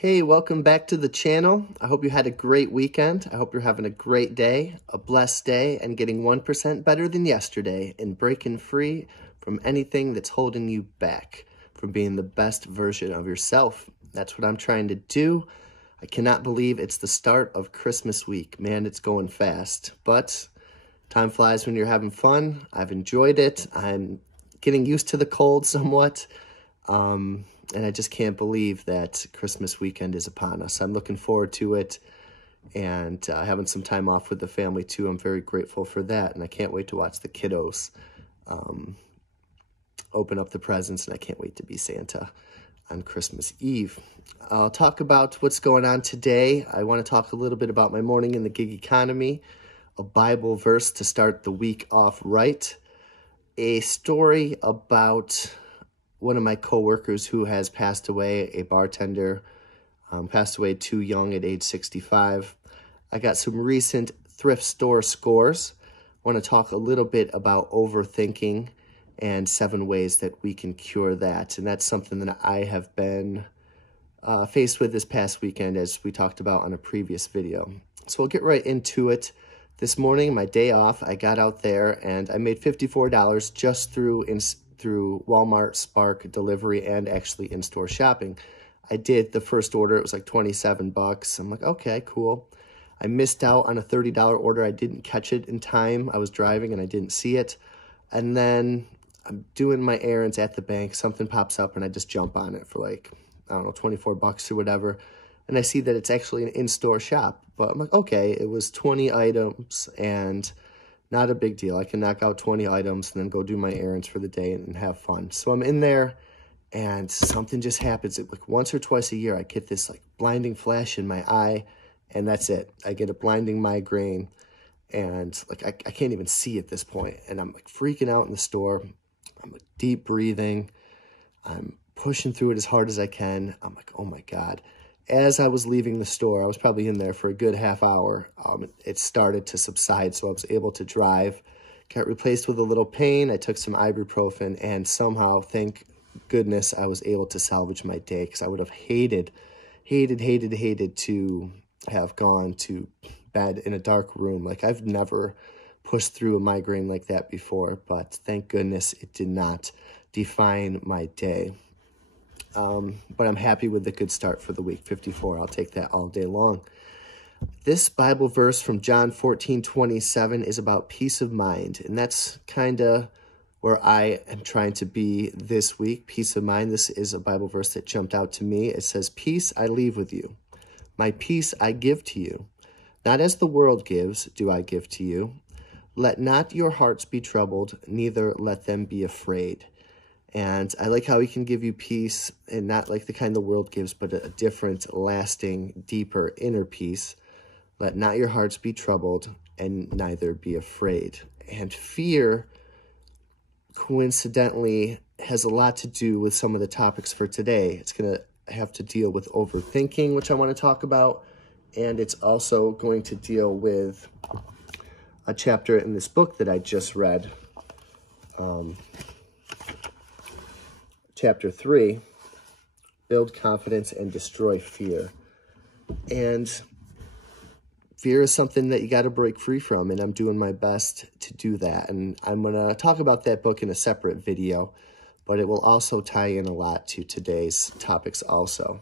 Hey, welcome back to the channel. I hope you had a great weekend. I hope you're having a great day, a blessed day, and getting 1% better than yesterday and breaking free from anything that's holding you back from being the best version of yourself. That's what I'm trying to do. I cannot believe it's the start of Christmas week. Man, it's going fast, but time flies when you're having fun. I've enjoyed it. I'm getting used to the cold somewhat. And I just can't believe that Christmas weekend is upon us. I'm looking forward to it and having some time off with the family too. I'm very grateful for that. And I can't wait to watch the kiddos open up the presents. And I can't wait to be Santa on Christmas Eve. I'll talk about what's going on today. I want to talk a little bit about my morning in the gig economy, a Bible verse to start the week off right, a story about one of my coworkers who has passed away, a bartender, passed away too young at age 65. I got some recent thrift store scores. I want to talk a little bit about overthinking and 7 ways that we can cure that. And that's something that I have been faced with this past weekend, as we talked about on a previous video. So we'll get right into it. This morning, my day off, I got out there and I made $54 just through Walmart, Spark, delivery, and actually in-store shopping. I did the first order. It was like $27. I'm like, okay, cool. I missed out on a $30 order. I didn't catch it in time. I was driving and I didn't see it. And then I'm doing my errands at the bank. Something pops up and I just jump on it for like, I don't know, $24 or whatever. And I see that it's actually an in-store shop. But I'm like, okay, it was 20 items and not a big deal. I can knock out 20 items and then go do my errands for the day and have fun. So I'm in there and something just happens. Like once or twice a year, I get this like blinding flash in my eye and that's it. I get a blinding migraine and like I can't even see at this point. And I'm like freaking out in the store. I'm like deep breathing. I'm pushing through it as hard as I can. I'm like, oh my God. As I was leaving the store, I was probably in there for a good half hour. It started to subside, so I was able to drive. Got replaced with a little pain. I took some ibuprofen, and somehow, thank goodness, I was able to salvage my day, because I would have hated to have gone to bed in a dark room. Like, I've never pushed through a migraine like that before, but thank goodness it did not define my day. But I'm happy with the good start for the week, 54. I'll take that all day long. This Bible verse from John 14:27 is about peace of mind, and that's kind of where I am trying to be this week, peace of mind. This is a Bible verse that jumped out to me. It says, "Peace I leave with you. My peace I give to you. Not as the world gives, do I give to you. Let not your hearts be troubled, neither let them be afraid." And I like how he can give you peace, and not like the kind the world gives, but a different, lasting, deeper, inner peace. Let not your hearts be troubled, and neither be afraid. And fear, coincidentally, has a lot to do with some of the topics for today. It's going to have to deal with overthinking, which I want to talk about. And it's also going to deal with a chapter in this book that I just read. Chapter 3, Build Confidence and Destroy Fear. And fear is something that you got to break free from, and I'm doing my best to do that. And I'm going to talk about that book in a separate video, but it will also tie in a lot to today's topics also.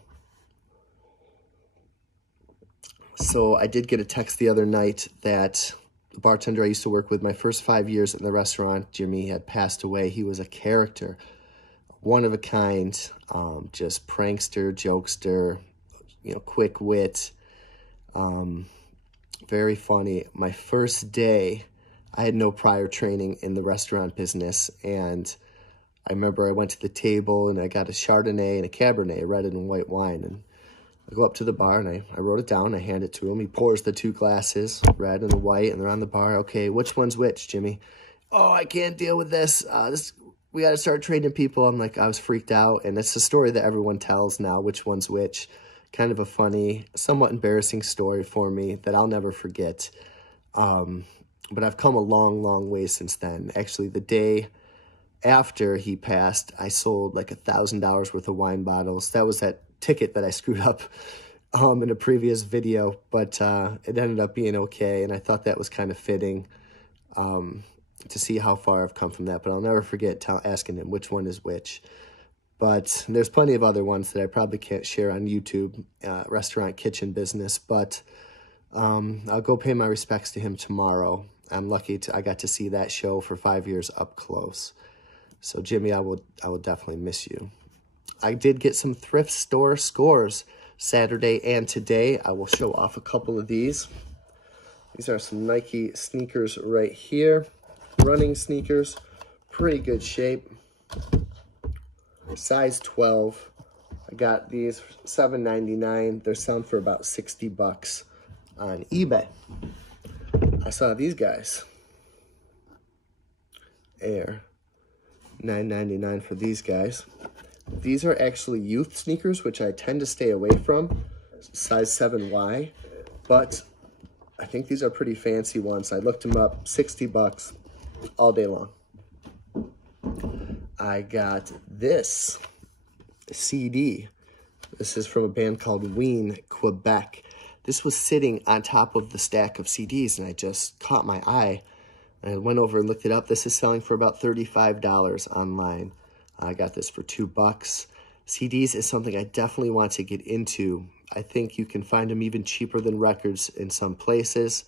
So I did get a text the other night that the bartender I used to work with my first 5 years in the restaurant, Jimmy, had passed away. He was a character. One of a kind, just prankster, jokester, quick wit, very funny. My first day, I had no prior training in the restaurant business, and I remember I went to the table and I got a Chardonnay and a Cabernet, red and white wine, and I go up to the bar and I wrote it down, I hand it to him. He pours the 2 glasses, red and the white, and they're on the bar. Okay, which one's which, Jimmy? Oh, I can't deal with this. We got to start trading people. I'm like, I was freaked out. And it's a story that everyone tells now, which one's which. Kind of a funny, somewhat embarrassing story for me that I'll never forget. But I've come a long, long way since then. Actually, the day after he passed, I sold like $1,000 worth of wine bottles. That was that ticket that I screwed up in a previous video, but it ended up being okay, and I thought that was kind of fitting to see how far I've come from that. But I'll never forget asking him which one is which. But there's plenty of other ones that I probably can't share on YouTube, restaurant kitchen business, but I'll go pay my respects to him tomorrow. I'm lucky I got to see that show for 5 years up close. So Jimmy, I will definitely miss you. I did get some thrift store scores Saturday and today. I will show off a couple of these. These are some Nike sneakers right here. Running sneakers, pretty good shape. Size 12. I got these for $7.99. They're selling for about $60 on eBay. I saw these guys. Air. $9.99 for these guys. These are actually youth sneakers, which I tend to stay away from. Size 7Y. But I think these are pretty fancy ones. I looked them up. $60 all day long. I got this CD. This is from a band called Ween, Quebec. This was sitting on top of the stack of CDs, and I just caught my eye. And I went over and looked it up. This is selling for about $35 online. I got this for $2. CDs is something I definitely want to get into. I think you can find them even cheaper than records in some places.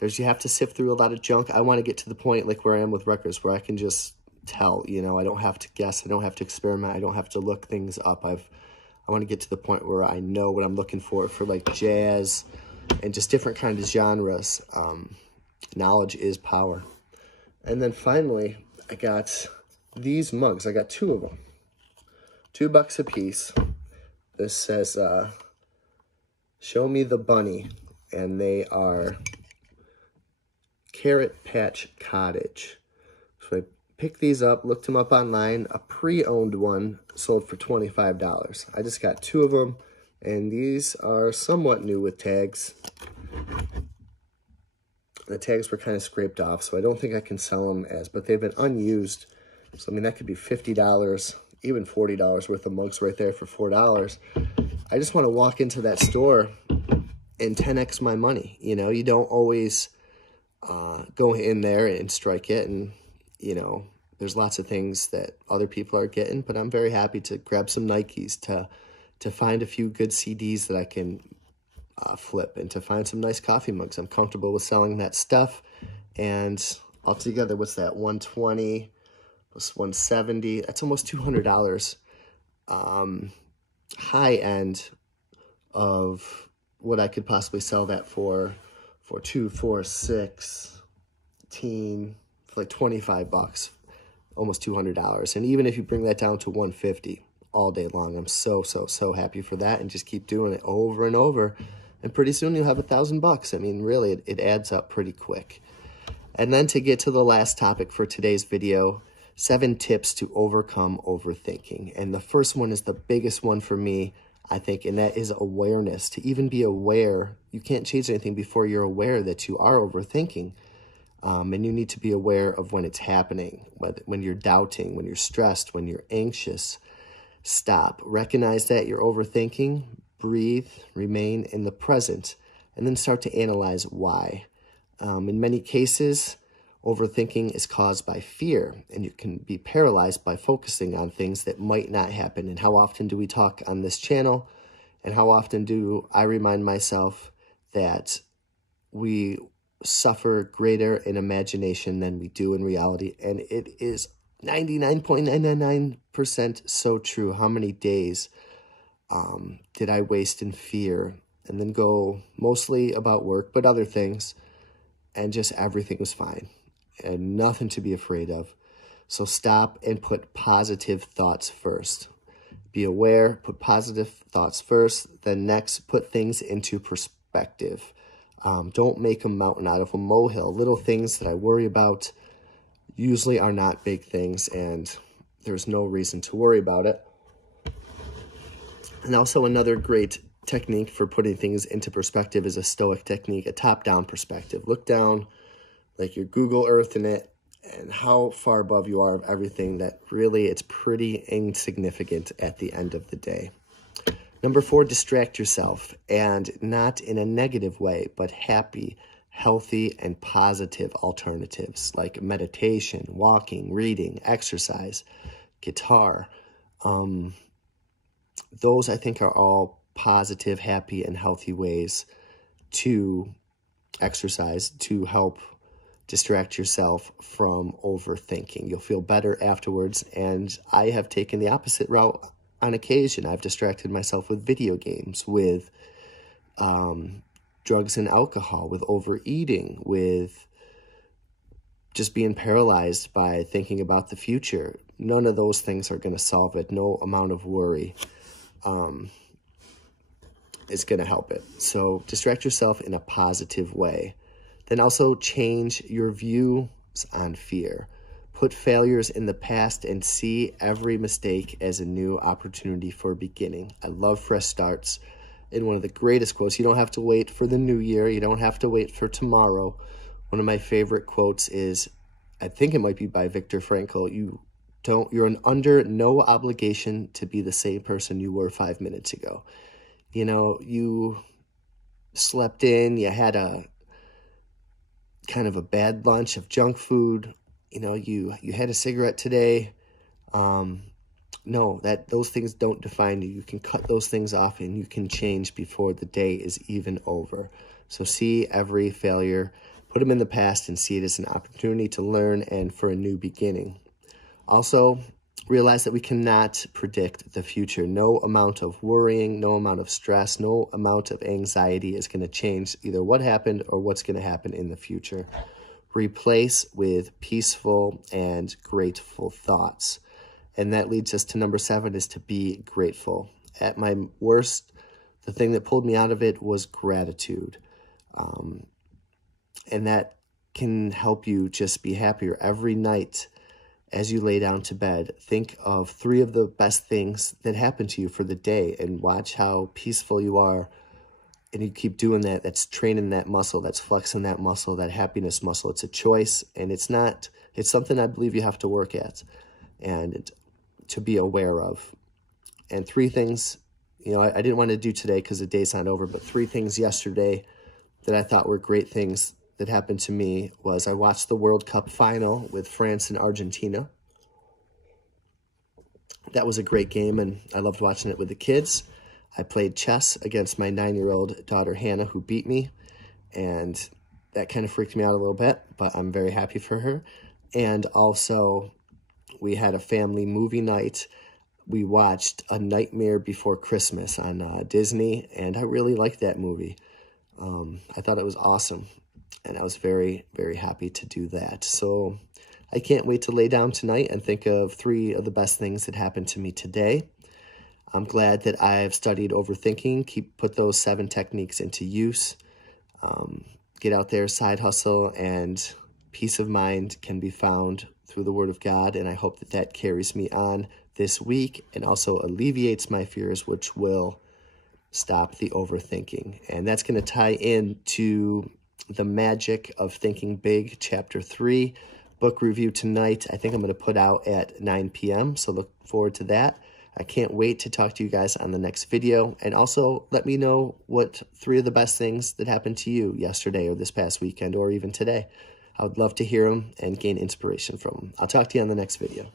You have to sift through a lot of junk. I want to get to the point like where I am with records, where I can just tell, you know, I don't have to guess, I don't have to experiment, I don't have to look things up. I want to get to the point where I know what I'm looking for like jazz and just different kinds of genres. Knowledge is power. And then finally, I got these mugs. I got 2 of them. $2 a piece. This says, show me the bunny. And they are Carrot Patch Cottage. So I picked these up, looked them up online. A pre-owned one sold for $25. I just got 2 of them, and these are somewhat new with tags. The tags were kind of scraped off, so I don't think I can sell them but they've been unused. So, I mean, that could be $50, even $40 worth of mugs right there for $4. I just want to walk into that store and 10x my money. You know, you don't always go in there and strike it, and, you know, there's lots of things that other people are getting, but I'm very happy to grab some Nikes, to find a few good CDs that I can flip, and to find some nice coffee mugs. I'm comfortable with selling that stuff, and altogether, what's that, 120 plus 170, that's almost $200 high end of what I could possibly sell that for 2, 4, 6, teen, for like $25, almost $200. And even if you bring that down to 150 all day long, I'm so happy for that, and just keep doing it over and over. And pretty soon you'll have $1,000. I mean, really, it adds up pretty quick. And then to get to the last topic for today's video, 7 tips to overcome overthinking. And the first one is the biggest one for me, I think, and that is awareness. To even be aware, you can't change anything before you're aware that you are overthinking. And you need to be aware of when it's happening, when you're doubting, when you're stressed, when you're anxious. Stop. Recognize that you're overthinking. Breathe. Remain in the present. And then start to analyze why. In many cases, overthinking is caused by fear, and you can be paralyzed by focusing on things that might not happen. And how often do we talk on this channel? And how often do I remind myself that we suffer greater in imagination than we do in reality? And it is 99.999% so true. How many days did I waste in fear, and then go mostly about work, but other things, and just everything was fine and nothing to be afraid of. So stop and put positive thoughts first. Be aware, put positive thoughts first. Then next, put things into perspective. Don't make a mountain out of a molehill. Little things that I worry about usually are not big things, and there's no reason to worry about it. And also another great technique for putting things into perspective is a stoic technique, a top-down perspective. Look down like you're Google Earthing it, and how far above you are of everything that really it's pretty insignificant at the end of the day. Number 4, distract yourself, and not in a negative way, but happy, healthy, and positive alternatives like meditation, walking, reading, exercise, guitar. Those I think are all positive, happy, and healthy ways to exercise to help distract yourself from overthinking. You'll feel better afterwards, and I have taken the opposite route on occasion. I've distracted myself with video games, with drugs and alcohol, with overeating, with just being paralyzed by thinking about the future. None of those things are going to solve it. No amount of worry is going to help it. So distract yourself in a positive way. Then also change your views on fear. Put failures in the past and see every mistake as a new opportunity for beginning. I love fresh starts. And one of the greatest quotes, you don't have to wait for the new year. You don't have to wait for tomorrow. One of my favorite quotes is, I think it might be by Viktor Frankl, you're under no obligation to be the same person you were 5 minutes ago. You know, you slept in, you had a kind of a bad lunch of junk food, you know, you had a cigarette today. No, those things don't define you. You can cut those things off and you can change before the day is even over. So see every failure, put them in the past and see it as an opportunity to learn and for a new beginning. Also, realize that we cannot predict the future. No amount of worrying, no amount of stress, no amount of anxiety is going to change either what happened or what's going to happen in the future. Replace with peaceful and grateful thoughts. And that leads us to number 7, is to be grateful. At my worst, the thing that pulled me out of it was gratitude. And that can help you just be happier every night. As you lay down to bed, think of 3 of the best things that happened to you for the day and watch how peaceful you are. And you keep doing that. That's training that muscle. That's flexing that muscle, that happiness muscle. It's a choice, and it's something I believe you have to work at and to be aware of. And 3 things, you know, I didn't want to do today because the day's not over, but 3 things yesterday that I thought were great things that happened to me was I watched the World Cup final with France and Argentina. That was a great game, and I loved watching it with the kids. I played chess against my 9-year-old daughter, Hannah, who beat me, and that kind of freaked me out a little bit, but I'm very happy for her. And also, we had a family movie night. We watched A Nightmare Before Christmas on Disney, and I really liked that movie. I thought it was awesome. And I was very, very happy to do that. So I can't wait to lay down tonight and think of 3 of the best things that happened to me today. I'm glad that I've studied overthinking. Put those 7 techniques into use. Get out there, side hustle, and peace of mind can be found through the Word of God. And I hope that that carries me on this week and also alleviates my fears, which will stop the overthinking. And that's going to tie into The Magic of Thinking Big, Chapter 3, book review tonight. I think I'm going to put out at 9 p.m., so look forward to that. I can't wait to talk to you guys on the next video. And also, let me know what 3 of the best things that happened to you yesterday or this past weekend or even today. I would love to hear them and gain inspiration from them. I'll talk to you on the next video.